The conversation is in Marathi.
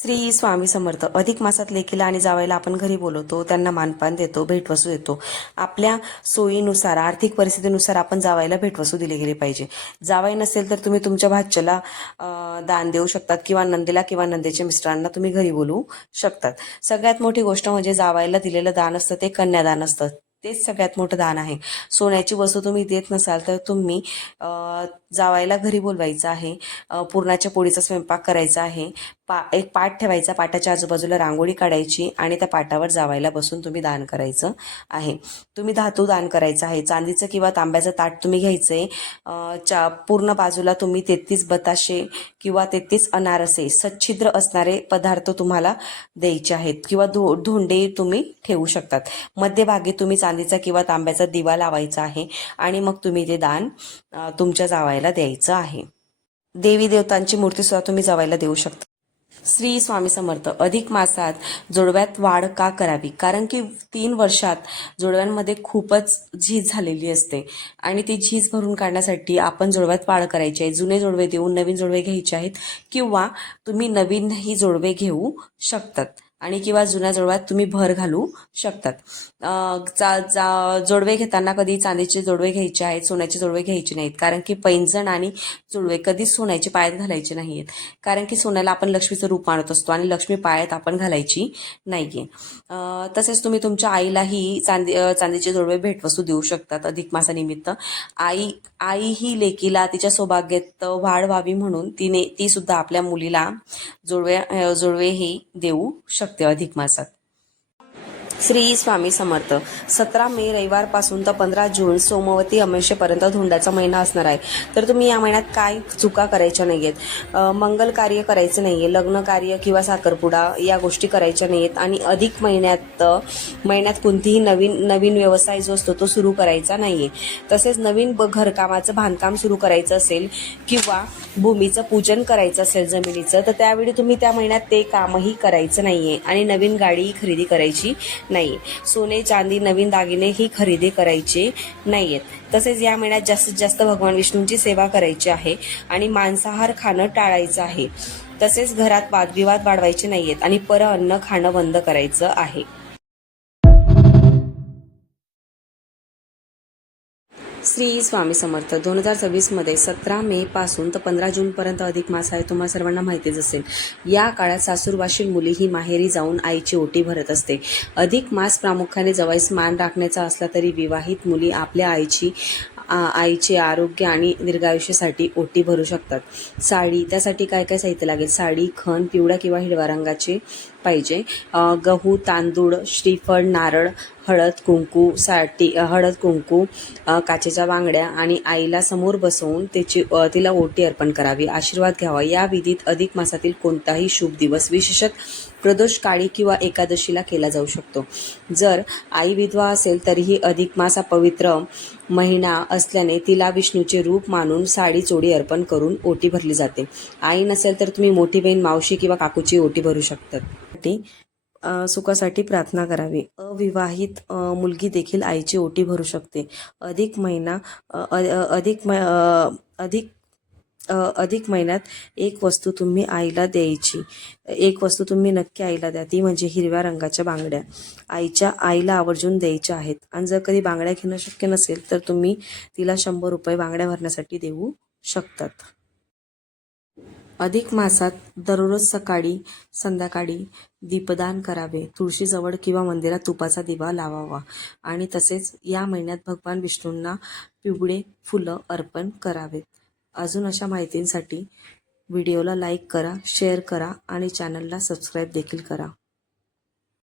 श्री स्वामी समर्थ. अधिक मासात लेकीला आणि जावयाला आपण घरी बोलवतो, त्यांना मानपान देतो, भेटवस्तू देतो. आपल्या सोयीनुसार, आर्थिक परिस्थितीनुसार आपण जावयाला भेटवस्तू दिली गेली पाहिजे. जावई नसेल तर तुम्ही तुमच्या भाच्याला दान देऊ शकतात किंवा नंदेला किंवा नंदेच्या मिस्टरांना तुम्ही घरी बोलवू शकतात. सगळ्यात मोठी गोष्ट म्हणजे जावयाला दिलेलं दान असतं ते कन्यादान असतं. तेच सगळ्यात मोठं दान आहे. सोन्याची वस्तू तुम्ही देत नसाल तर तुम्ही जावयाला घरी बोलवायचं आहे. पुरणाच्या पोळीचा स्वयंपाक करायचा आहे. एक पाट ठेवायचा, पाटाच्या आजूबाजूला रांगोळी काढायची आणि त्या पाटावर जावायला बसून तुम्ही दान करायचं आहे. तुम्ही धातू दान करायचं आहे. चांदीचं किंवा तांब्याचं ताट तुम्ही घ्यायचंय. पूर्ण बाजूला तुम्ही 33 बताशे किंवा 33 अनारसे सच्छिद्र असणारे पदार्थ तुम्हाला द्यायचे आहेत किंवा धोंडे तुम्ही ठेवू शकतात. मध्यभागी तुम्ही चांदीचा किंवा तांब्याचा दिवा लावायचा आहे आणि मग तुम्ही ते दान तुमच्या जावयाला द्यायचं आहे. देवी देवतांची मूर्ती सुद्धा तुम्ही जावयाला देऊ शकता. श्री स्वामी समर्थ. अधिक मासात जोडव्यात वाढ का करावी? कारण की 3 वर्षात जोडव्यांमध्ये खूपच झीज झालेली असते आणि ती झीज भरून काढण्यासाठी आपण जोडव्यात वाढ करायची आहे. जुने जोडवे देऊन नवीन जोडवे घ्यायचे आहेत किंवा तुम्ही नवीनही जोडवे घेऊ शकतात आणि किंवा जुन्या जोडव्यात तुम्ही भर घालू शकतात. जोडवे घेताना कधी चांदीचे जोडवे घ्यायचे आहेत, सोन्याचे जोडवे घ्यायचे नाहीत. कारण की पैंजण आणि जोडवे कधीच सोन्याचे पायात घालायचे नाहीत. कारण की सोन्याला आपण लक्ष्मीचं रूप मानत असतो आणि लक्ष्मी पायात आपण घालायची नाहीये. तसेच तुम्ही तुमच्या आईलाही चांदीचे जोडवे भेटवस्तू देऊ शकतात अधिक मासानिमित्त. आई ही लेकीला तिच्या सौभाग्यात वाढ व्हावी म्हणून ती सुद्धा आपल्या मुलीला जोडवेही देऊ शकते अधिक मासात. श्री स्वामी समर्थ. 17 मे रविवारपासून तर 15 जून सोमवती अमावस्येपर्यंत धोंड्याचा महिना असणार आहे. तर तुम्ही या महिन्यात काय चुका करायच्या नाहीयेत. मंगल कार्य करायचं नाहीये, लग्न कार्य किंवा साखरपुडा या गोष्टी करायच्या नाहीयेत आणि अधिक महिन्यात कोणतीही नवीन व्यवसाय जो असतो तो सुरू करायचा नाहीये. तसेच नवीन घरकामाचं बांधकाम सुरू करायचं असेल किंवा भूमीचं पूजन करायचं असेल जमिनीचं, तर त्यावेळी तुम्ही त्या महिन्यात ते कामही करायचं नाहीये आणि नवीन गाडी खरेदी करायची नाही. सोने चांदी नवीन दागिने ही खरेदी करायचे नाहीयेत. तसेच या महिन्यात जास्तीत जास्त भगवान विष्णूंची सेवा करायची आहे आणि मांसाहार खाणं टाळायचं आहे. तसेच घरात वादविवाद वाढवायचे नाहीयेत आणि अन्न खाणं बंद करायचं आहे. श्री स्वामी समर्थ. 2026 मध्ये 17 मे पासून तर 15 जून पर्यंत अधिक मास आहे. तुम्हाला सर्वांना माहितीच असेल. या काळात सासूरवाशील मुली ही माहेरी जाऊन आईची ओटी भरत असते. अधिक मास प्रामुख्याने जवळच मान राखण्याचा असला तरी विवाहित मुली आपल्या आईचे आरोग्य आणि दीर्घायुष्यासाठी ओटी भरू शकतात. साडी, त्यासाठी काय काय साहित्य लागेल? साडी, खण पिवळ्या किंवा हिरव्या रंगाचे पाहिजे. गहू, तांदूळ, श्रीफळ, नारळ, हळद कुंकू, काचेच्या बांगड्या आणि आईला समोर बसवून तिला ओटी अर्पण करावी, आशीर्वाद घ्यावा. या विधीत अधिक मासातील कोणताही शुभ दिवस, विशेषतः प्रदोष काळी किंवा एकादशीला केला जाऊ शकतो. जर आई विधवा असेल तरीही अधिक मास हा पवित्र महिना असल्याने तिला विष्णूचे रूप मानून साडी चोळी अर्पण करून ओटी भरली जाते. आई नसेल तर तुम्ही मोठी बहीण, मावशी किंवा काकूची ओटी भरू शकतात. सुखासाठी प्रार्थना करावी. अविवाहित मुलगी देखील आईची ओटी भरू शकते. अधिक महिन्यात एक वस्तू तुम्ही आईला द्यायची. एक वस्तू तुम्ही नक्की आईला द्या, ती म्हणजे हिरव्या रंगाच्या बांगड्या. आईला आवर्जून द्यायच्या आहेत. आणि जर कधी बांगड्या घेणं शक्य नसेल तर तुम्ही तिला 100 रुपये बांगड्या भरण्यासाठी देऊ शकतात. अधिक मासात दररोज सकाळी संध्याकाळी दीपदान करावे. तुळशीजवळ किंवा मंदिरात तुपाचा दिवा लावावा आणि तसेच या महिन्यात भगवान विष्णूंना पिवळे फुलं अर्पण करावेत. अजून अशा माहितींसाठी व्हिडिओला लाईक करा, शेअर करा आणि चॅनलला सबस्क्राईब देखील करा.